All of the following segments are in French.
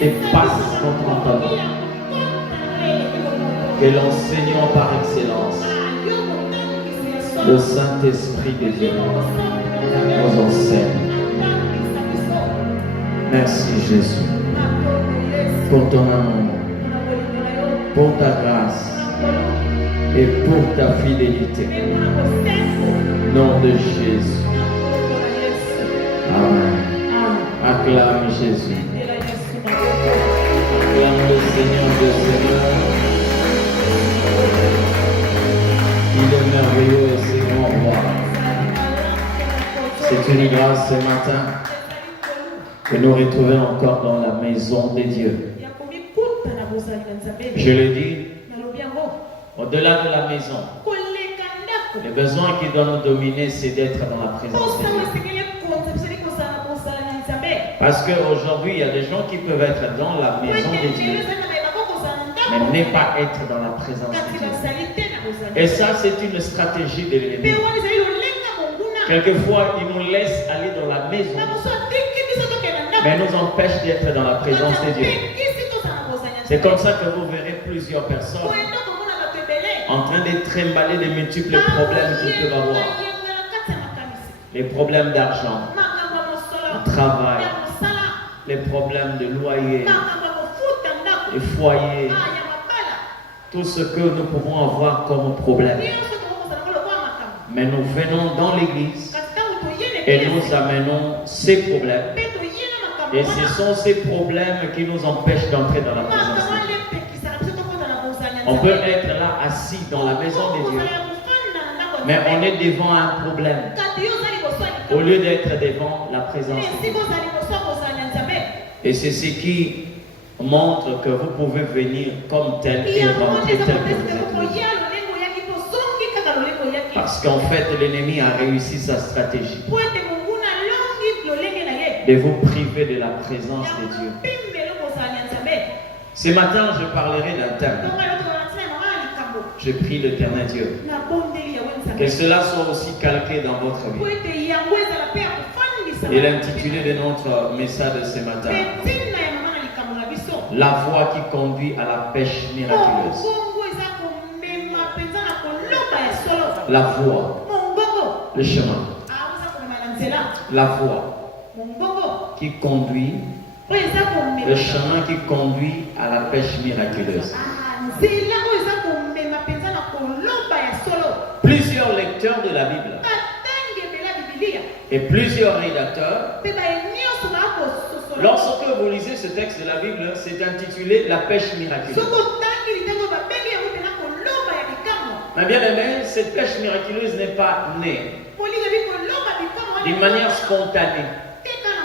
et passe notre entendement. Que l'enseignant par excellence, le Saint-Esprit de Dieu, nous enseigne. Merci Jésus pour ton amour, pour ta grâce et pour ta fidélité. Nom de Jésus. Amen. Acclame Jésus. Acclame le Seigneur de Seigneur. Il est merveilleux et c'est mon roi. C'est une grâce ce matin que nous retrouvons encore dans la maison de Dieu. Je le dis, au-delà de la maison, le besoin qui doit nous dominer, c'est d'être dans la présence de Dieu. Parce qu'aujourd'hui, il y a des gens qui peuvent être dans la maison de Dieu, mais ne pas être dans la présence de Dieu. Et ça, c'est une stratégie de l'ennemi. Quelquefois, il nous laisse aller dans la maison, mais nous empêche d'être dans la présence de Dieu. C'est comme ça que vous verrez plusieurs personnes en train de trimballer les multiples problèmes qu'ils peuvent avoir. Les problèmes d'argent, de travail, les problèmes de loyer, de foyer, tout ce que nous pouvons avoir comme problème. Mais nous venons dans l'église et nous amenons ces problèmes. Et ce sont ces problèmes qui nous empêchent d'entrer dans la présence de Dieu. On peut être là assis dans la maison de Dieu, mais on est devant un problème au lieu d'être devant la présence de Dieu. Et c'est ce qui montre que vous pouvez venir comme tel et rentrer tel que vous êtes. Parce qu'en fait, l'ennemi a réussi sa stratégie de vous priver de la présence de Dieu. Ce matin, je parlerai d'un thème. Je prie l'Éternel Dieu que cela soit aussi calqué dans votre vie. Et l'intitulé de notre message de ce matin, la voie qui conduit à la pêche miraculeuse. La voie, le chemin, la voie qui conduit, le chemin qui conduit à la pêche miraculeuse. Plusieurs lecteurs de la Bible et plusieurs rédacteurs, lorsque vous lisez ce texte de la Bible, c'est intitulé la pêche miraculeuse. Mais bien aimé, cette pêche miraculeuse n'est pas née d'une manière spontanée.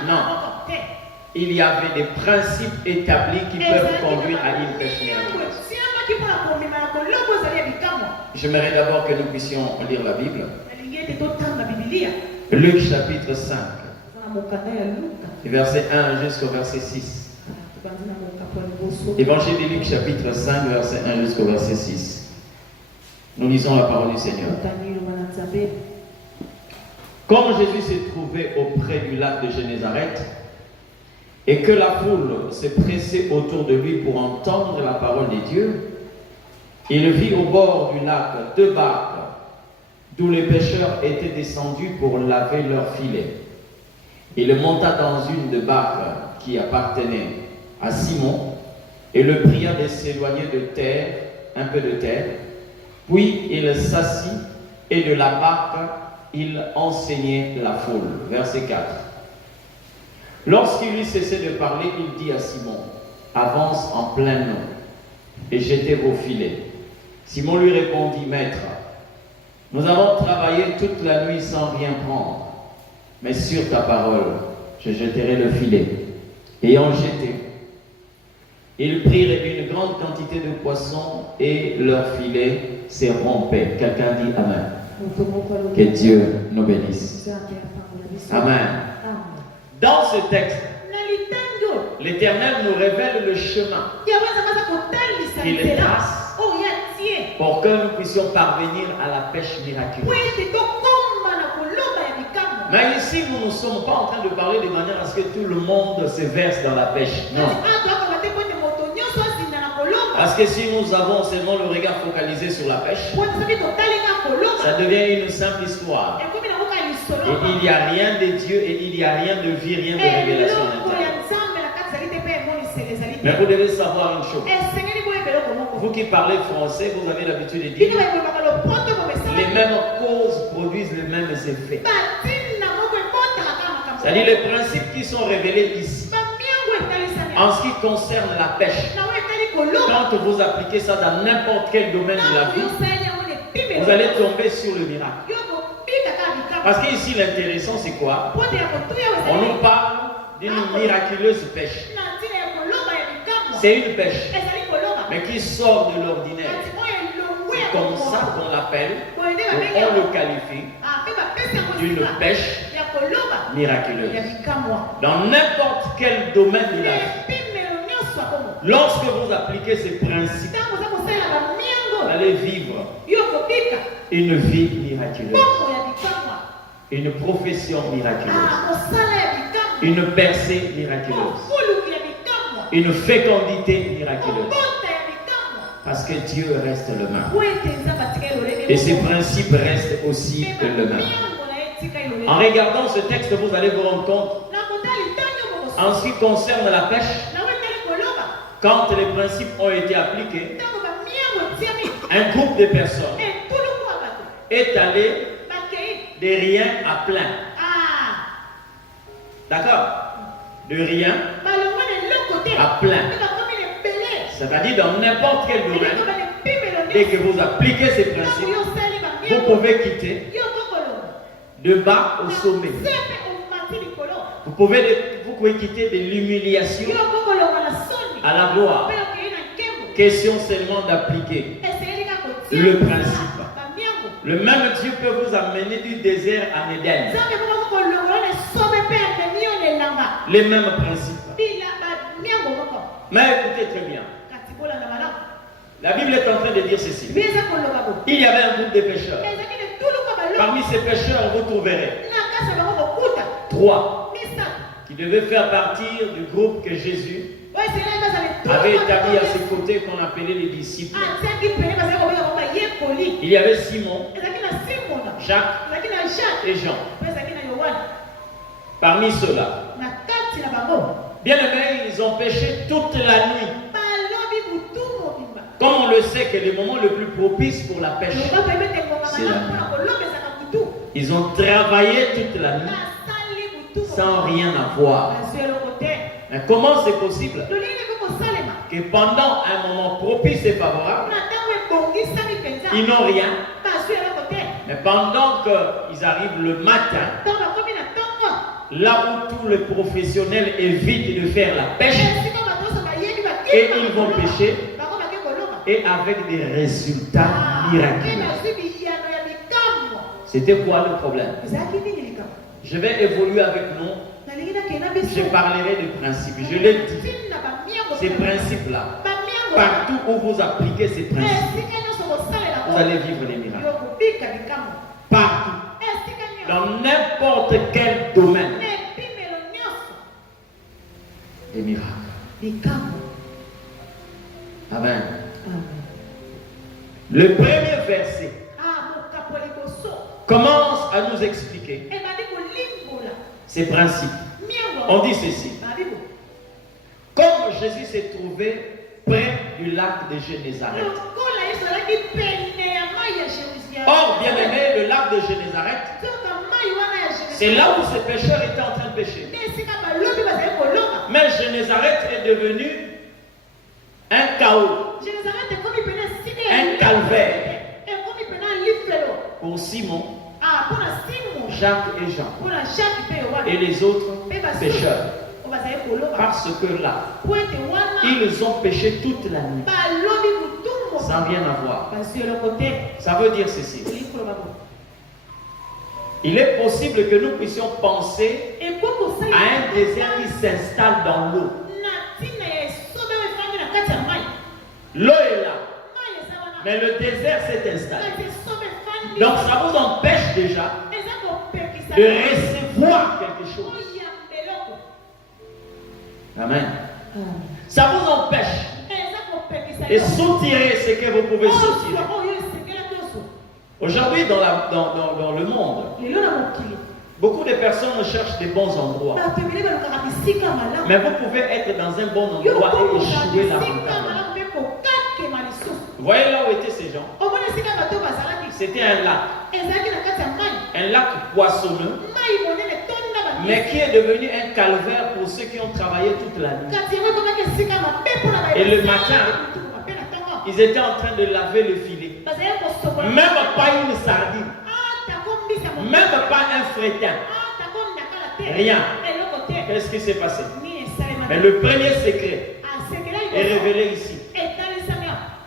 Non. Il y avait des principes établis qui peuvent conduire à une pêche miraculeuse. J'aimerais d'abord que nous puissions lire la Bible. Luc chapitre 5, verset 1 jusqu'au verset 6. Évangile de Luc chapitre 5, verset 1 jusqu'au verset 6. Nous lisons la parole du Seigneur. Comme Jésus s'est trouvé auprès du lac de Génézareth et que la foule s'est pressée autour de lui pour entendre la parole de Dieu, il vit au bord du lac 2 barques d'où les pêcheurs étaient descendus pour laver leurs filets. Il monta dans une des barques qui appartenait à Simon et le pria de s'éloigner de terre, un peu de terre. Puis il s'assit et de la barque, il enseignait la foule. Verset 4. Lorsqu'il eut cessé de parler, il dit à Simon, avance en pleine eau et jetez vos filets. Simon lui répondit, Maître, nous avons travaillé toute la nuit sans rien prendre, mais sur ta parole, je jeterai le filet. Ayant jeté, ils prirent une grande quantité de poissons et leur filet s'est rompé. Quelqu'un dit Amen. Que Dieu nous bénisse. Amen. Dans ce texte, l'Éternel nous révèle le chemin qu'il trace pour que nous puissions parvenir à la pêche miraculeuse. Mais ici, nous ne sommes pas en train de parler de manière à ce que tout le monde se verse dans la pêche. Non. Parce que si nous avons seulement le regard focalisé sur la pêche, ça devient une simple histoire. Et il n'y a rien de Dieu et il n'y a rien de vie, rien de révélation intérieure. Mais vous devez savoir une chose. Vous qui parlez français, vous avez l'habitude de dire les mêmes causes produisent les mêmes effets. C'est-à-dire les principes qui sont révélés ici. En ce qui concerne la pêche, quand vous appliquez ça dans n'importe quel domaine de la vie, vous allez tomber sur le miracle. Parce qu'ici l'intéressant c'est quoi? On nous parle d'une miraculeuse pêche. C'est une pêche, mais qui sort de l'ordinaire. C'est comme ça qu'on l'appelle, on le qualifie d'une pêche miraculeuse. Dans n'importe quel domaine de la vie, lorsque vous appliquez ces principes, vous allez vivre une vie miraculeuse, une profession miraculeuse, une percée miraculeuse, une fécondité miraculeuse. Parce que Dieu reste le même. Et ses principes restent aussi le même. En regardant ce texte, vous allez vous rendre compte, en ce qui concerne la pêche, quand les principes ont été appliqués, un groupe de personnes est allé de rien à plein. D'accord? De rien à plein. C'est-à-dire dans n'importe quel domaine, dès que vous appliquez ces principes, vous pouvez quitter de bas au sommet. Vous pouvez quitter de l'humiliation à la gloire. Question seulement d'appliquer le principe. Le même Dieu peut vous amener du désert à Éden. Les mêmes principes. Mais écoutez très bien. La Bible est en train de dire ceci. Il y avait un groupe de pêcheurs. Parmi ces pêcheurs, vous trouverez 3 qui devaient faire partir du groupe que Jésus avait établi à ses côtés, qu'on appelait les disciples. Il y avait Simon, Jacques et Jean. Parmi ceux-là, bien aimés, ils ont pêché toute la nuit. Comme on le sait que le moment le plus propice pour la pêche, c'est la nuit. Ils ont travaillé toute la nuit sans rien avoir. Mais comment c'est possible que pendant un moment propice et favorable, ils n'ont rien, mais pendant qu'ils arrivent le matin, là où tous les professionnels évitent de faire la pêche, et ils vont pêcher, et avec des résultats miraculeux. C'était quoi le problème? Je vais évoluer avec nous. Je parlerai des principes. Je l'ai dit. Ces principes-là, partout où vous appliquez ces principes, vous allez vivre des miracles. Partout. Dans n'importe quel domaine. Des miracles. Amen. Le premier verset commence à nous expliquer ces principes. On dit ceci. Comme Jésus s'est trouvé près du lac de Génézareth. Or, bien aimé, le lac de Génézareth, c'est là où ces pêcheurs étaient en train de pêcher. Mais Génézareth est devenu un chaos, un calvaire pour Simon, Jacques et Jean et les autres pêcheurs. Parce que là, ils ont pêché toute la nuit sans rien avoir. Ça veut dire ceci. Il est possible que nous puissions penser à un désert qui s'installe dans l'eau. L'eau est là, mais le désert s'est installé. Donc ça vous empêche déjà de recevoir quelque chose. Amen. Ça vous empêche et soutirez ce que vous pouvez soutirer. Aujourd'hui, dans le monde, beaucoup de personnes cherchent des bons endroits. Mais vous pouvez être dans un bon endroit et échouer lamentablement. Vous voyez là où étaient ces gens? C'était un lac. Un lac poissonneux, mais qui est devenu un calvaire pour ceux qui ont travaillé toute la nuit. Et le matin, ils étaient en train de laver le filet. Même pas une sardine. Même pas un fretin. Rien. Qu'est-ce qui s'est passé? Mais le premier secret est révélé ici.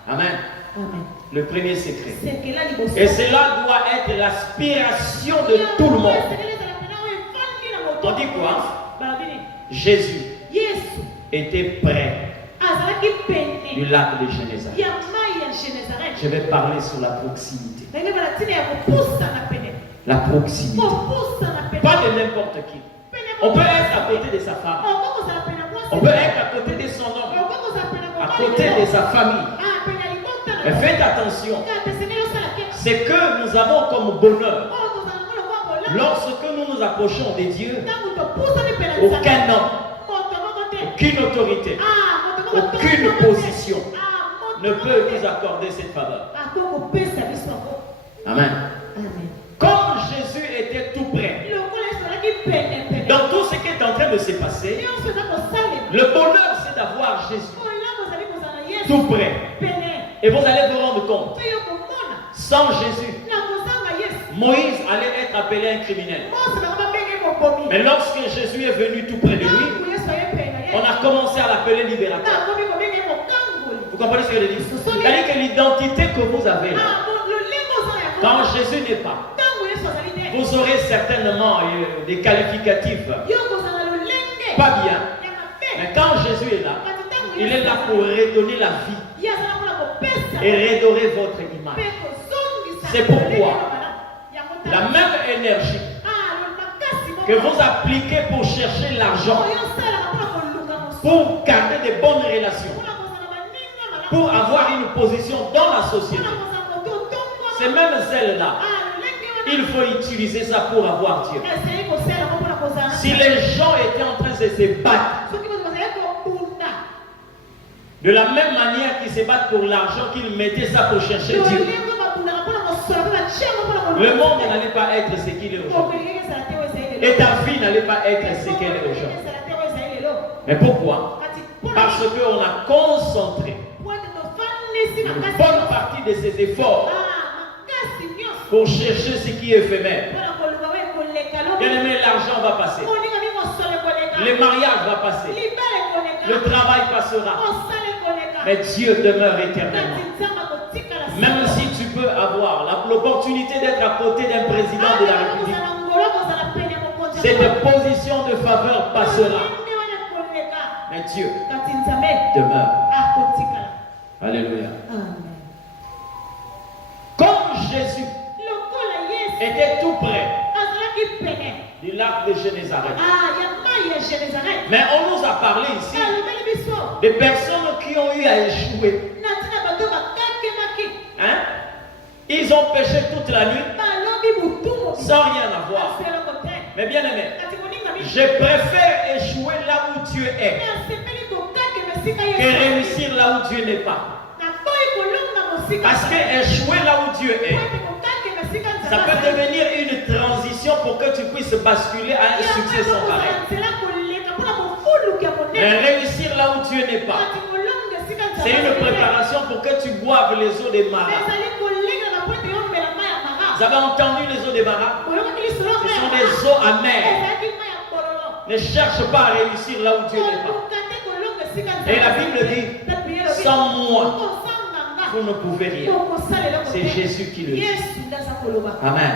Amen. Le premier secret. Et cela doit être l'aspiration de tout le monde. On dit quoi? Jésus était près du lac de Génézareth. Je vais parler sur la proximité. La proximité. Pas de n'importe qui. On peut être à côté de sa femme. On peut être à côté de son homme. À côté de sa famille. Mais faites attention. Ce que nous avons comme bonheur, lorsque nous nous approchons de Dieu, aucun homme, aucune autorité, aucune position ne peut nous accorder cette faveur. Amen. Comme Jésus était tout près, dans tout ce qui est en train de se passer, le bonheur c'est d'avoir Jésus tout près. Et vous allez vous rendre compte, sans Jésus, Moïse allait être appelé un criminel. Mais lorsque Jésus est venu tout près de lui, on a commencé à l'appeler libérateur. Vous comprenez ce que je dis? C'est-à-dire que l'identité que vous avez là, quand Jésus n'est pas, vous aurez certainement des qualificatifs pas bien. Mais quand Jésus est là, il est là pour redonner la vie et redorer votre image. C'est pourquoi la même énergie que vous appliquez pour chercher l'argent, pour garder de bonnes relations, pour avoir une position dans la société, c'est même celle-là. Il faut utiliser ça pour avoir Dieu. Si les gens étaient en train de se battre, de la même manière qu'ils se battent pour l'argent, qu'ils mettaient ça pour chercher Dieu, le monde n'allait pas être ce qu'il est aujourd'hui. Et ta vie n'allait pas être ce qu'elle est aujourd'hui. Mais pourquoi? Parce qu'on a concentré une bonne partie de ses efforts pour chercher ce qui est éphémère. Bien aimé, l'argent va passer. Le mariage va passer. Le travail passera. Mais Dieu demeure éternellement. Même si tu peux avoir l'opportunité d'être à côté d'un président de la République, cette position de faveur passera. Mais Dieu demeure. Alléluia. Comme Jésus était tout près du lac de Génézareth. Mais on nous a parlé ici des personnes qui ont eu à échouer. Hein? Ils ont péché toute la nuit sans rien avoir. Mais bien aimé, je préfère échouer là où Dieu est que réussir là où Dieu n'est pas. Parce que échouer là où Dieu est, ça peut devenir une transition pour que tu puisses basculer à un succès sans pareil. Mais réussir là où Dieu n'est pas, c'est une préparation pour que tu boives les eaux des maras. Vous avez entendu les eaux des maras? Ce sont des eaux amères. Ne cherche pas à réussir là où Dieu n'est pas. Et la Bible dit, sans moi, vous ne pouvez rien. C'est Jésus qui le dit. Amen.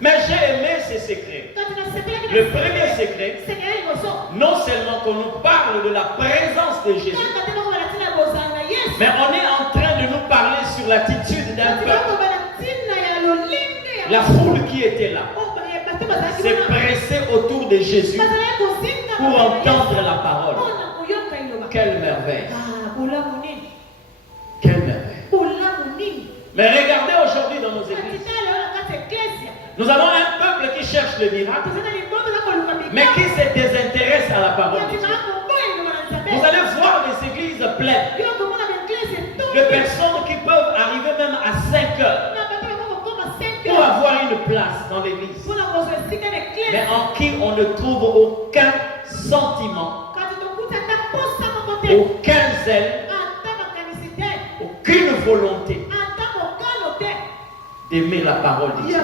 Mais j'ai aimé ces secrets. Le premier secret, non seulement qu'on nous parle de la présence de Jésus, mais on est en train de nous parler sur l'attitude d'un peuple. La foule qui était là s'est pressée autour de Jésus pour entendre la parole. Quelle merveille! Mais regardez aujourd'hui dans nos églises. Nous avons un peuple qui cherche le miracle, mais qui se désintéresse à la parole de Dieu. Vous allez voir des églises pleines de personnes qui peuvent arriver même à 5 heures pour avoir une place dans l'église, mais en qui on ne trouve aucun sentiment, aucun zèle, aucune volonté d'aimer la parole de Dieu.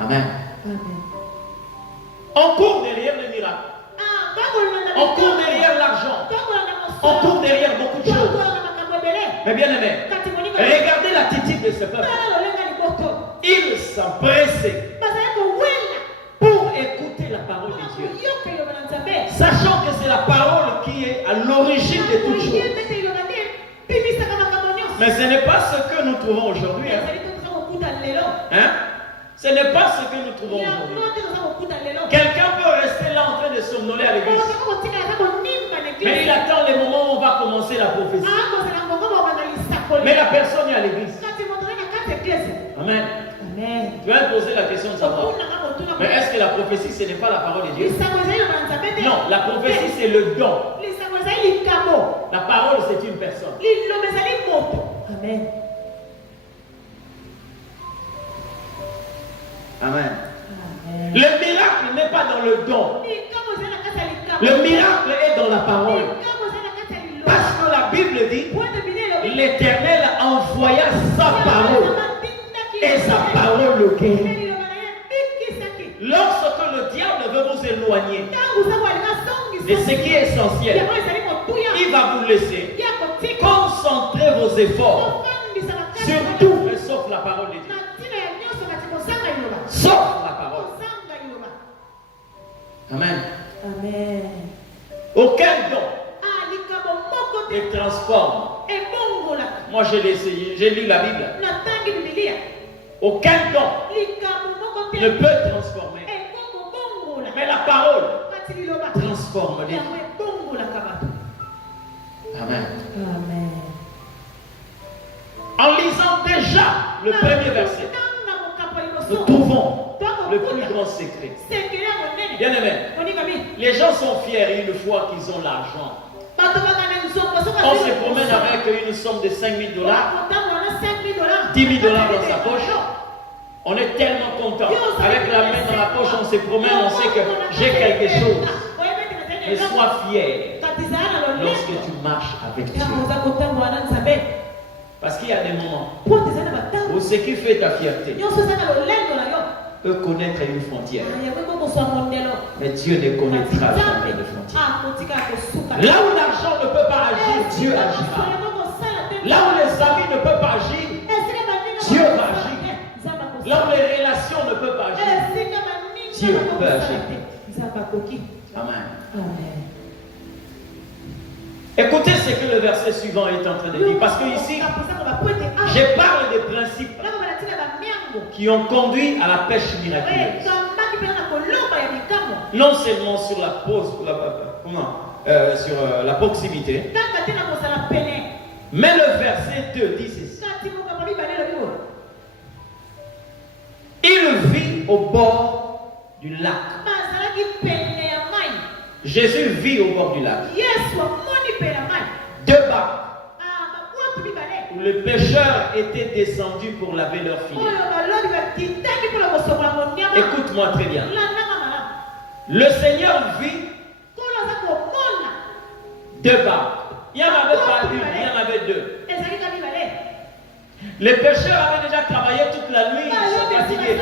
Amen. On court derrière le miracle. On court derrière l'argent. On court derrière beaucoup de choses. Mais bien aimé, regardez l'attitude de ce peuple. Ils s'empressaient pour écouter la parole de Dieu, sachant que c'est la parole qui est à l'origine de toutes choses. Mais ce n'est pas ce que nous trouvons aujourd'hui. Hein? Ce n'est pas ce que nous trouvons aujourd'hui. Quelqu'un peut rester là en train de somnoler à l'église, mais il attend le moment où on va commencer la prophétie. Mais la personne est à l'église. Amen. Tu vas me poser la question de savoir, mais est-ce que la prophétie ce n'est pas la parole de Dieu? Non, la prophétie c'est le don. La parole c'est une personne. Amen. Amen. Le miracle n'est pas dans le don. Le miracle est dans la parole. Parce que la Bible dit, l'Éternel envoya sa parole et sa parole le guérit. Lorsque le diable veut vous éloigner de ce qui est essentiel, il va vous laisser concentrer vos efforts sur tout et sauf la parole de Dieu. Sauf la parole. Amen. Amen. Aucun don ne transforme. Moi je l'ai essayé, j'ai lu la Bible. Aucun don ne peut transformer. Mais la parole transforme les vies. Amen. Amen. En lisant déjà le premier verset, nous trouvons le plus grand secret. Bien aimé, les gens sont fiers une fois qu'ils ont l'argent. On se promène avec une somme de 5 000 $, 10 000 $ dans sa poche. On est tellement content. Avec la main dans la poche, on se promène, on sait que j'ai quelque chose. Mais sois fier lorsque tu marches avec Dieu. Parce qu'il y a des moments où ce qui fait ta fierté peut connaître une frontière. Mais Dieu ne connaîtra jamais de frontière. Là où l'argent ne peut pas agir, Dieu agira. Là où les amis ne peuvent pas agir, Dieu va agir. Là où les relations ne peuvent pas agir, Dieu peut agir. Amen. Écoutez ce que le verset suivant est en train de dire. Parce que ici, je parle des principes qui ont conduit à la pêche miraculeuse. Non seulement sur la sur la proximité, mais le verset 2 dit ceci. Il vit au bord du lac. Jésus vit au bord du lac. Deux barques où les pêcheurs étaient descendus pour laver leurs filets. Écoute-moi très bien. Le Seigneur vit deux barques. Il n'y en avait pas une, il y en avait deux. Les pêcheurs avaient déjà travaillé toute la nuit, ils sont fatigués.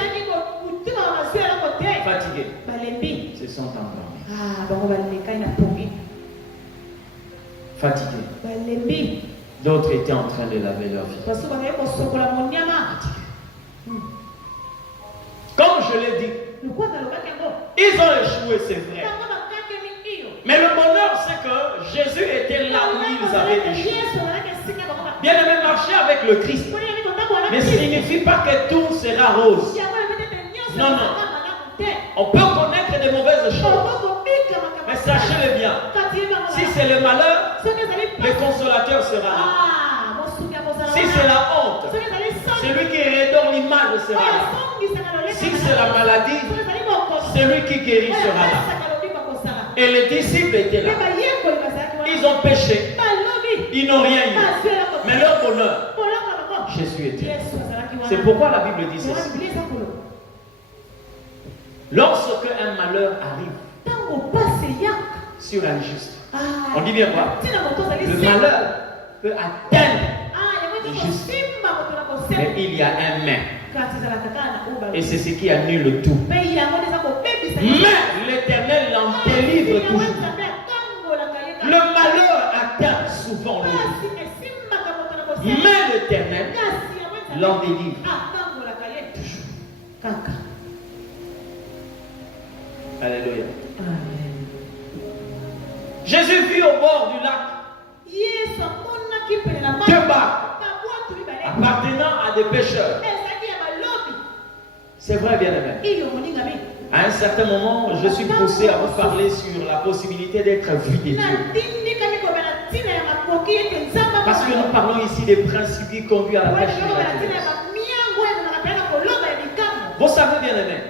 Fatigués. Se sont endormis. Fatigués. D'autres étaient en train de laver leur filets. Comme je l'ai dit, ils ont échoué, c'est vrai. Mais le bonheur, c'est que Jésus était là où ils avaient échoué. Bien aimé, marcher avec le Christ ne signifie pas que tout sera rose. Non, non. On peut connaître de mauvaises choses. Mais sachez-le bien, si c'est le malheur, le consolateur sera là. Si c'est la honte, celui qui redonne l'image sera là. Si c'est la maladie, celui qui guérit sera là. Et les disciples étaient là. Ils ont péché. Ils n'ont rien eu. Mais leur bonheur, Jésus était là. C'est pourquoi la Bible dit ceci. Lorsque un malheur arrive sur un juste, on dit bien quoi? Le malheur peut atteindre le juste. Mais il y a un mais. Et c'est ce qui annule tout. Mais l'Éternel l'en délivre toujours. Le malheur atteint souvent le juste. Mais l'Éternel l'en délivre toujours. Alléluia. Jésus vit au bord du lac deux barques appartenant à des pêcheurs. C'est vrai, bien-aimé. À un certain moment, je suis poussé à vous parler sur la possibilité d'être vu des dieux. Parce que nous parlons ici des principes qui conduisent à la pêche miraculeuse. Vous savez, bien-aimé,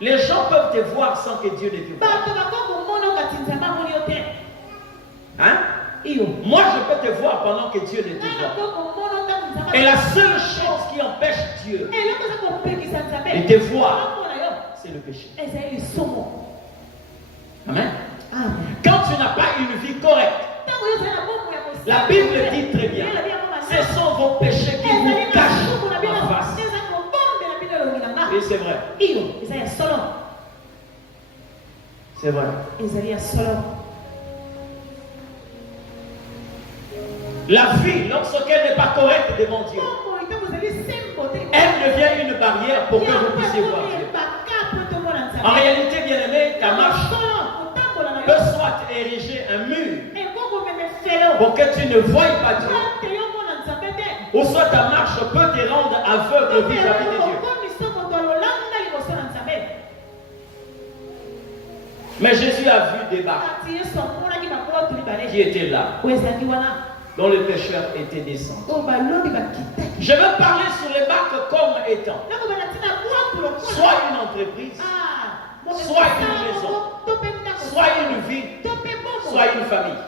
les gens peuvent te voir sans que Dieu ne te voie. Hein? Moi, je peux te voir pendant que Dieu ne te voit. Et la seule chose qui empêche Dieu de te voir, c'est le péché. Amen. Quand tu n'as pas une vie correcte, la Bible dit très bien, ce sont vos péchés qui vous cachent en face. Et c'est vrai. C'est vrai. La vie, lorsqu'elle n'est pas correcte devant Dieu, elle devient une barrière pour que vous puissiez voir Dieu. En réalité, bien-aimé, ta marche peut soit ériger un mur pour que tu ne voies pas Dieu, ou soit ta marche peut te rendre aveugle vis-à-vis de Dieu. Mais Jésus a vu des barques qui étaient là, dont les pêcheurs étaient descendus. Je veux parler sur les barques comme étant soit une entreprise, soit une maison, soit une vie, soit une famille.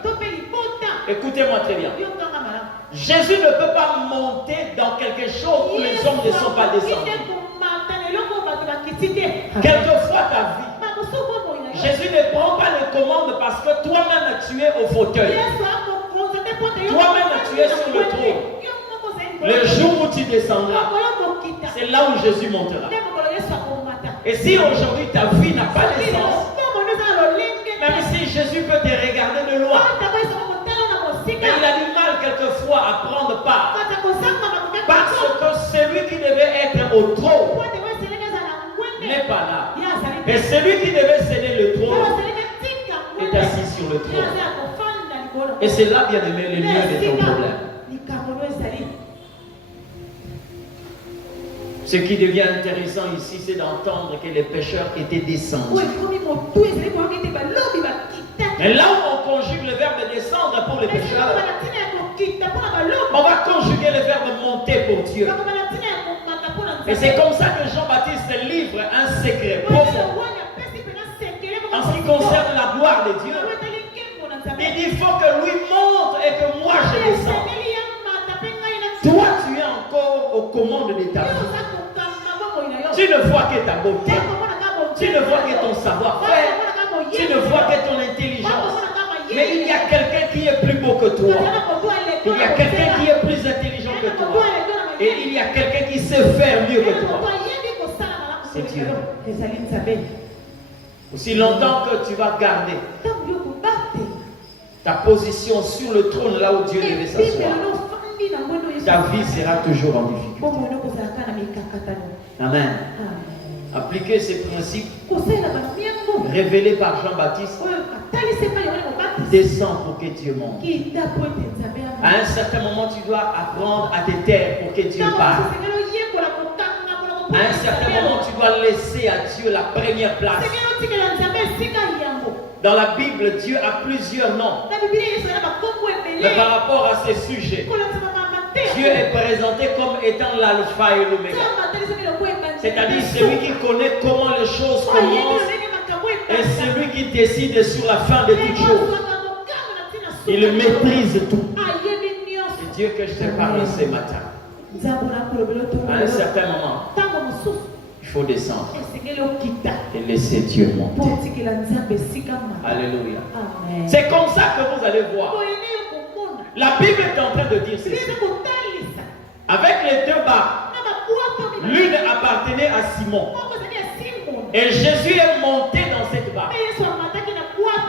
Écoutez-moi très bien. Jésus ne peut pas monter dans quelque chose où les hommes ne sont pas descendus. Quelquefois ta vie, Jésus ne prend pas les commandes parce que toi-même tu es au fauteuil. Toi-même tu es sur le trône. Le jour où tu descendras, c'est là où Jésus montera. Et si aujourd'hui ta vie n'a pas de sens, même si Jésus peut te regarder de loin, mais il a du mal quelquefois à prendre part. Parce que celui qui devait être au trône n'est pas là. Et celui qui devait céder le trône est assis sur le trône. Et c'est là, bien aimé, le lieu de ton problème. Ce qui devient intéressant ici, c'est d'entendre que les pécheurs étaient descendus. Et là où on conjugue le verbe descendre pour les pécheurs, on va conjuguer le verbe monter pour Dieu. Et c'est comme ça que Jean-Baptiste livre un secret profond en ce qui concerne la gloire de Dieu. Il dit, il faut que lui monte et que moi je descende. Toi, tu es encore aux commandes de ta vie. Tu ne vois que ta beauté. Tu ne vois que ton savoir-faire. Tu ne vois que ton intelligence. Mais il y a quelqu'un qui est plus beau que toi. Il y a quelqu'un qui est plus intelligent que toi. Et il y a quelqu'un qui sait faire mieux que toi. C'est Dieu. Aussi longtemps que tu vas garder ta position sur le trône là où Dieu devait s'asseoir, ta vie sera toujours en difficulté. Amen. Appliquez ces principes révélés par Jean-Baptiste. Descends pour que Dieu monte. À un certain moment, tu dois apprendre à te taire pour que Dieu parle. À un certain moment, tu dois laisser à Dieu la première place. Dans la Bible, Dieu a plusieurs noms. Mais par rapport à ces sujets, Dieu est présenté comme étant l'alpha et l'oméga. C'est-à-dire celui qui connaît comment les choses commencent et celui qui décide sur la fin de toutes choses. Il maîtrise tout. C'est Dieu que je te parle ce matin. À un certain moment, il faut descendre et laisser Dieu monter. Alléluia. C'est comme ça que vous allez voir. La Bible est en train de dire ceci. Avec les deux barques, l'une appartenait à Simon. Et Jésus est monté dans cette barque.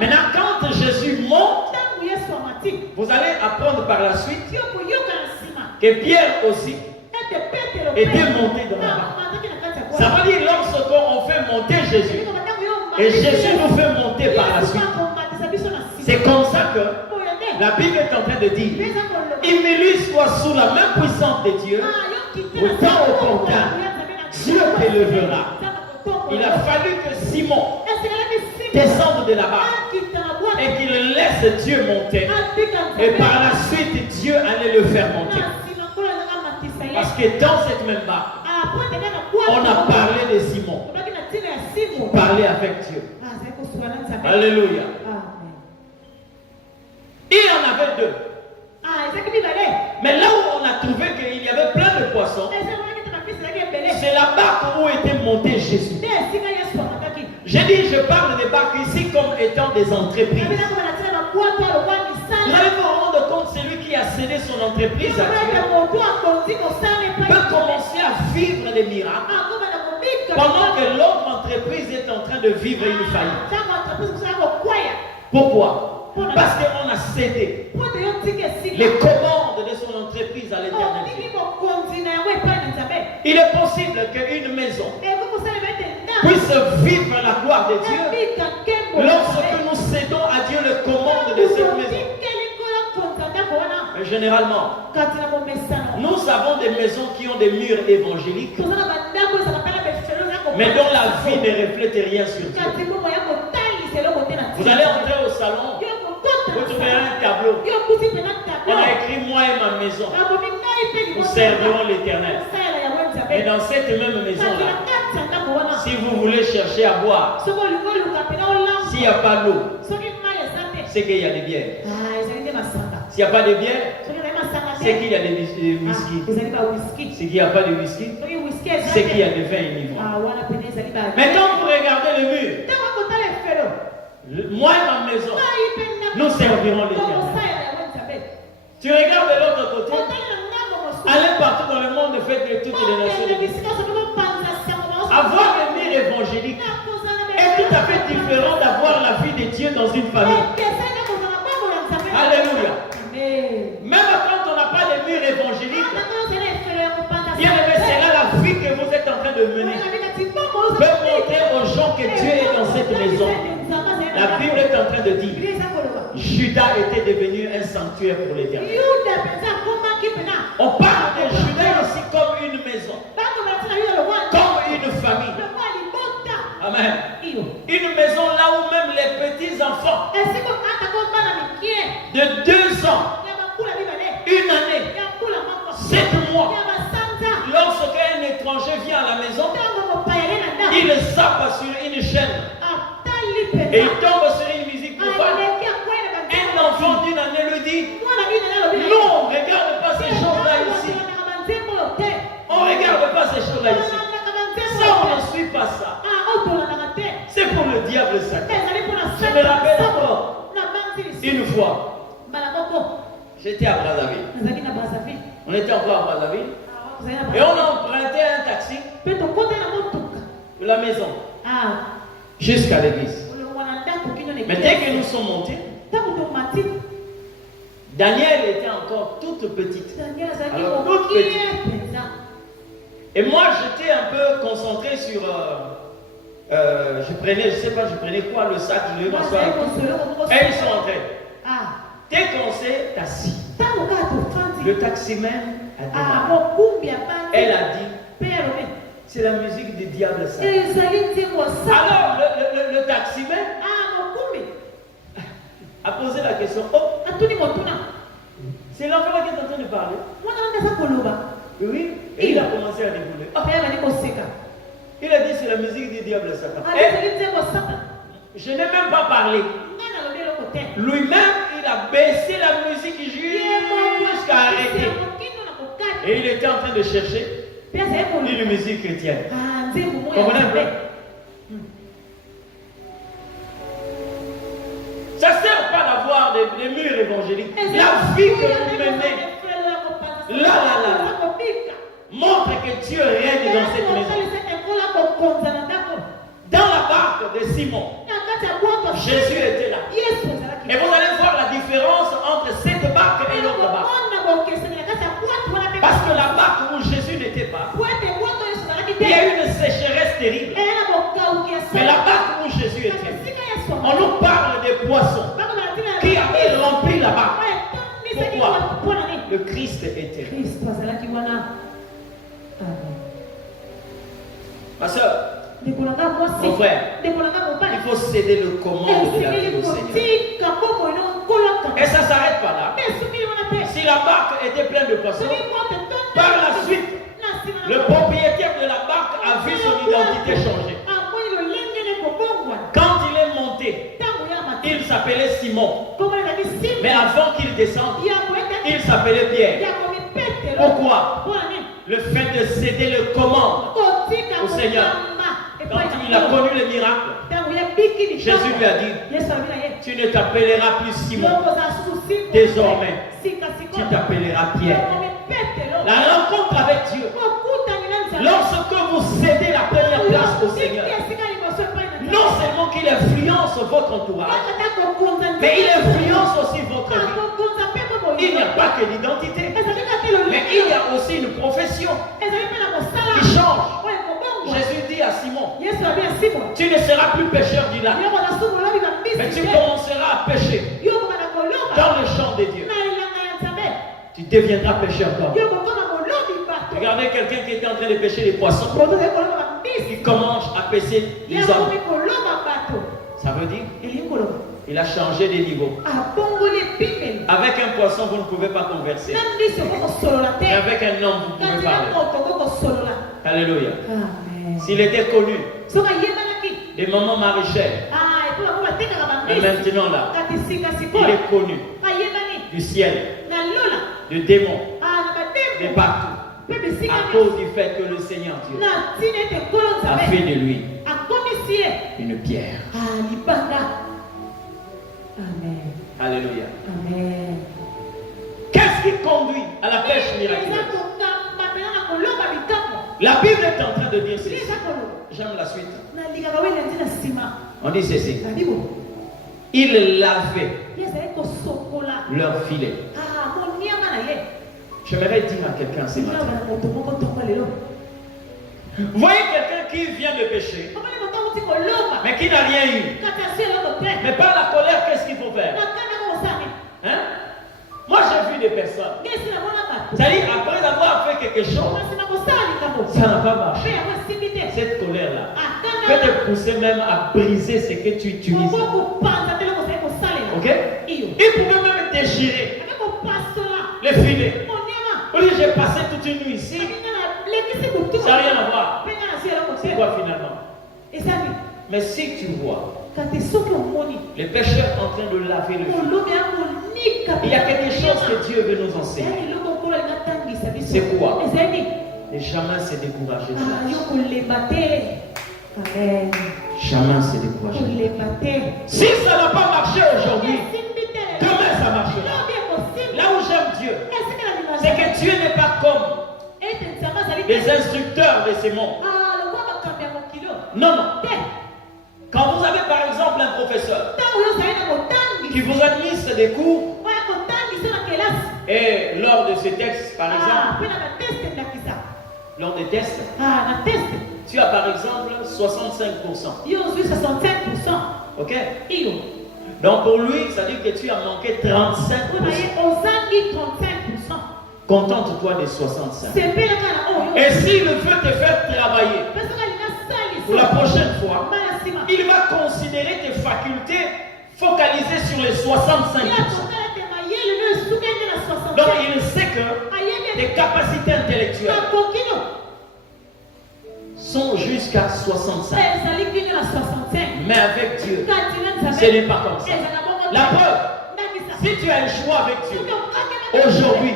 Maintenant, quand Jésus monte, vous allez apprendre par la suite que Pierre aussi était monté dans la barque. Ça veut dire lorsqu'on fait monter Jésus, et Jésus nous fait monter par la suite. C'est comme ça que la Bible est en train de dire, Émilie soit sous la main puissante de Dieu, autant au contraire, Dieu t'élèvera. Il a fallu que Simon descende de la barque et qu'il laisse Dieu monter. Et par la suite, Dieu allait le faire monter. Parce que dans cette même barque, on a parlé de Simon. Parler avec Dieu. Alléluia. Il y en avait deux. Mais là où on a trouvé qu'il y avait plein de poissons, c'est la barque où était monté Jésus. J'ai dit, je parle des barques ici comme étant des entreprises. Vous allez vous rendre compte, celui qui a cédé son entreprise à Dieu peut commencer à vivre des miracles pendant que l'autre entreprise est en train de vivre une faillite. Pourquoi? Parce qu'on a cédé les commandes de son entreprise à l'Éternel. Il est possible qu'une maison puisse vivre la gloire de Dieu lorsque nous cédons à Dieu les commandes de cette maison. Mais généralement, nous avons des maisons qui ont des murs évangéliques, mais dont la vie ne reflète rien sur Dieu. Vous allez entrer au salon, vous trouverez un tableau. On a écrit moi et ma maison. Nous servirons l'Éternel. Et dans cette même maison-là, si vous voulez chercher à boire, s'il n'y a pas d'eau, c'est qu'il y a des bières. S'il n'y a pas de bière, c'est qu'il y a des whisky. S'il n'y a pas de whisky, c'est qu'il y a des vins enivrants. Maintenant, vous regardez le mur. Moi et ma maison, nous servirons l'Éternel. Tu regardes de l'autre côté, allez partout dans le monde, faites de toutes les nations. Avoir le mur évangélique est tout à fait différent d'avoir la vie de Dieu dans une famille. Alléluia. Même quand on n'a pas de mur évangélique, bien aimé, c'est là la vie que vous êtes en train de mener. Peut montrer aux gens que Dieu est dans cette maison. La Bible est en train de dire, Judas était devenu un sanctuaire pour l'Éternel. On parle de Judas ici comme une maison, comme une famille. Amen. Une maison là où même les petits enfants de 2 ans, 1 année, 7 mois, lorsqu'un étranger vient à la maison, il zappe sur une chaîne et il tombe sur une musique profane. Un enfant d'1 année lui dit, non, regarde pas ces choses-là ici. On ne regarde pas ces choses-là ici. Ça, on ne suit pas ça. C'est pour le diable sacré. Je me rappelle encore, une fois, j'étais à Brazzaville. On était encore à Brazzaville. Et on a emprunté un taxi de la maison jusqu'à l'église. Mais dès que nous sommes montés, Daniel était encore toute petite. Alors, toute petite. Et moi, j'étais un peu concentré sur... je prenais quoi, le sac, je devais m'asseoir. Et ils sont entrés. Dès qu'on s'est assis, le taximène a dit, elle a dit, c'est la musique du diable ça. Alors, le taximène a posé la question, oh, C'est l'enfant qui est en train de parler. Oui, et il a commencé à dérouler. Il a dit c'est la musique du diable et Satan. Je n'ai même pas parlé. Lui-même, il a baissé la musique jusqu'à arrêter. Et il était en train de chercher une musique chrétienne. Comprenez un peu? Ça ne sert pas d'avoir des murs évangéliques. La vie que vous menez, là, montre que Dieu règne dans cette maison. Dans la barque de Simon, Jésus était là. Et vous allez voir la différence entre cette barque et l'autre barque. Parce que la barque où Jésus n'était pas, il y a eu une sécheresse terrible. Mais la barque où Jésus était, on nous parle des poissons qui avaient rempli la barque. Pourquoi? Le Christ était là. Ma soeur, mon frère, il faut céder le commande de la vie au Seigneur. Et ça ne s'arrête pas là. Si la barque était pleine de poissons, par la suite, le propriétaire de la barque a vu son identité changer. Quand il est monté, il s'appelait Simon. Mais avant qu'il descende, il s'appelait Pierre. Pourquoi? Le fait de céder le commande au Seigneur. Quand il a connu le miracle, Jésus lui a dit, tu ne t'appelleras plus Simon. Désormais, tu t'appelleras Pierre. La rencontre avec Dieu. Lorsque vous cédez la première place au Seigneur, non seulement qu'il influence votre entourage, mais il influence aussi votre vie. Il n'y a pas que l'identité, mais il y a aussi une profession qui change. Jésus dit à Simon, tu ne seras plus pêcheur du lac, mais tu commenceras à pêcher dans le champ de Dieu. Tu deviendras pêcheur d'hommes. Regardez quelqu'un qui était en train de pêcher les poissons, il commence à pêcher les hommes. Ça veut dire il a changé de niveau. Avec un poisson, vous ne pouvez pas converser. Mais avec un homme, vous pouvez parler. Alléluia. S'il était connu des mamans maraîchères, mais maintenant là, il est connu du ciel, de démons, de partout, à cause du fait que le Seigneur Dieu a fait de lui une pierre. Amen. Alléluia. Amen. Qu'est-ce qui conduit à la pêche miraculeuse? La Bible est en train de dire ceci. J'aime la suite. On dit ceci. Ils lavaient leur filet. J'aimerais dire à quelqu'un ce matin. Vous voyez quelqu'un qui vient de pécher, mais qui n'a rien eu. Mais par la colère, qu'est-ce qu'il faut faire? Hein? Moi, j'ai vu des personnes. C'est-à-dire, après avoir fait quelque chose, ça n'a pas marché. Cette colère-là peut te pousser même à briser ce que tu utilises. Ok? Il pouvait même déchirer les filets. Au lieu j'ai passé toute une nuit ici, ça n'a rien à voir. C'est quoi finalement? Mais si tu vois les pécheurs en train de laver le filet, il y a quelque chose que Dieu veut nous enseigner. C'est quoi? Et jamais se décourager de la Amen. Jamais se décourager. Si ça n'a pas marché aujourd'hui, demain ça marchera. Là où j'aime Dieu, c'est que Dieu n'est pas comme les instructeurs de ces mondes. Non, non. Quand vous avez par exemple un professeur qui vous administre des cours, et lors de ces textes, par exemple, lors des tests, tu as par exemple 65%. Ok? Donc pour lui, ça dit que tu as manqué 35%. Contente-toi des 65%. Et s'il veut te faire travailler, pour la prochaine fois, il va considérer tes facultés focalisées sur les 65%. tes capacités intellectuelles sont jusqu'à 65. Mais avec Dieu, ce n'est pas comme ça. La preuve, si tu as un choix avec Dieu, aujourd'hui,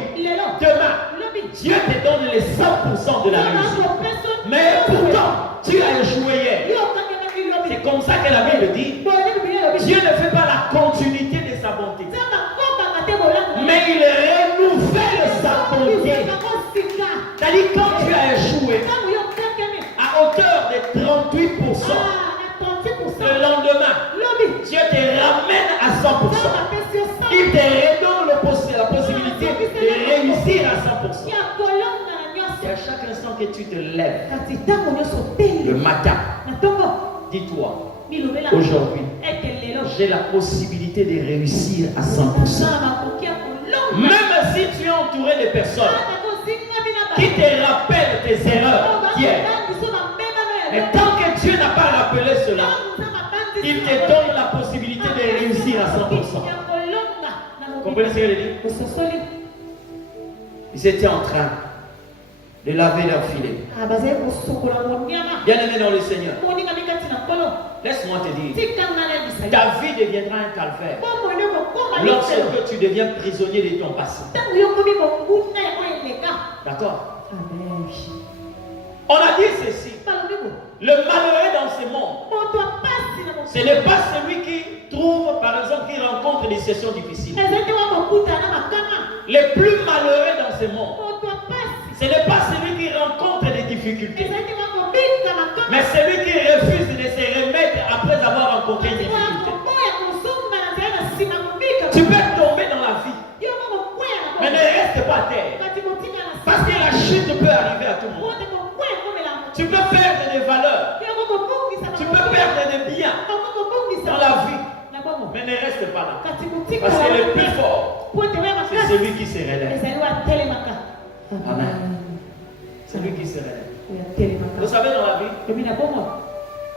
demain, Dieu te donne les 100% de la réussite. Mais pourtant, tu as échoué hier. C'est comme ça que la Bible dit, Dieu ne fait pas la continuité de sa bonté, mais il renouvelle sa bonté. C'est-à-dire quand tu as échoué à hauteur de 38%, le lendemain, Dieu te ramène à 100%. Il te redonne la possibilité de réussir à 100%. Et à chaque instant que tu te lèves, le matin, dis-toi, aujourd'hui, j'ai la possibilité de réussir à 100%. Même si tu es entouré de personnes qui te rappellent tes erreurs d'hier, mais tant que Dieu n'a pas rappelé cela, il te donne la possibilité de réussir à 100%. Vous comprenez ce que je dis? Ils étaient en train de laver leur filet. Bien aimé dans le Seigneur, laisse-moi te dire, ta vie deviendra un calvaire lorsque tu deviens prisonnier de ton passé. D'accord? On a dit ceci. Le malheureux dans ce monde, ce n'est pas celui qui trouve, par exemple, qui rencontre des situations difficiles. Le plus malheureux dans ce monde, ce n'est pas celui qui rencontre des difficultés, mais celui qui refuse de se remettre après avoir rencontré une difficulté. Tu peux tomber dans la vie, mais ne reste pas à terre. Parce que la chute peut arriver à tout le monde. Tu peux perdre des valeurs, tu peux perdre des biens dans la vie, mais ne reste pas là. Parce que le plus fort, c'est celui qui se relève. Amen. C'est lui qui se relève. Vous savez, dans la vie,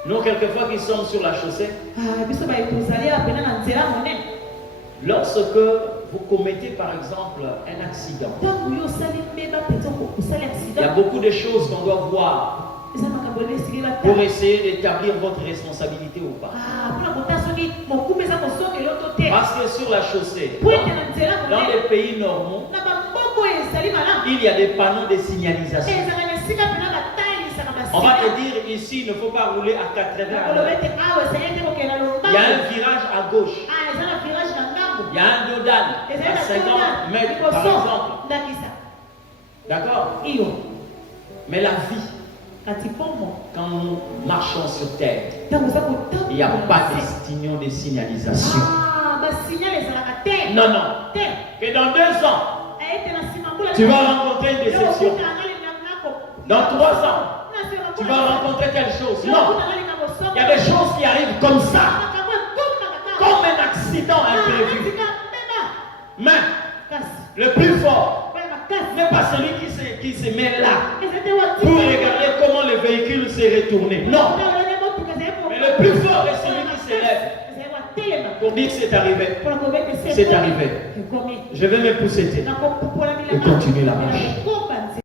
nous, quelquefois, qui sommes sur la chaussée, lorsque vous commettez, par exemple, un accident, il y a beaucoup de choses qu'on doit voir pour essayer d'établir votre responsabilité ou pas. Parce que sur la chaussée, dans les pays normaux, il y a des panneaux de signalisation. On va te dire ici, il ne faut pas rouler à 80 à l'heure. Il y a un virage à gauche. Il y a un dodane à 50 mètres par exemple. D'accord? Mais la vie, quand nous marchons sur terre, il n'y a pas de signalisation. Non, non. Que dans 2 ans, tu vas rencontrer une déception. Dans 3 ans, tu vas rencontrer quelque chose. Non. Il y a des choses qui arrivent comme ça. Comme un accident imprévu. Mais le plus fort n'est pas celui qui se met là pour regarder comment le véhicule s'est retourné. Non. Mais le plus fort est celui qui se lève pour dire que c'est arrivé. C'est arrivé. Je vais me pousser et continuer la marche.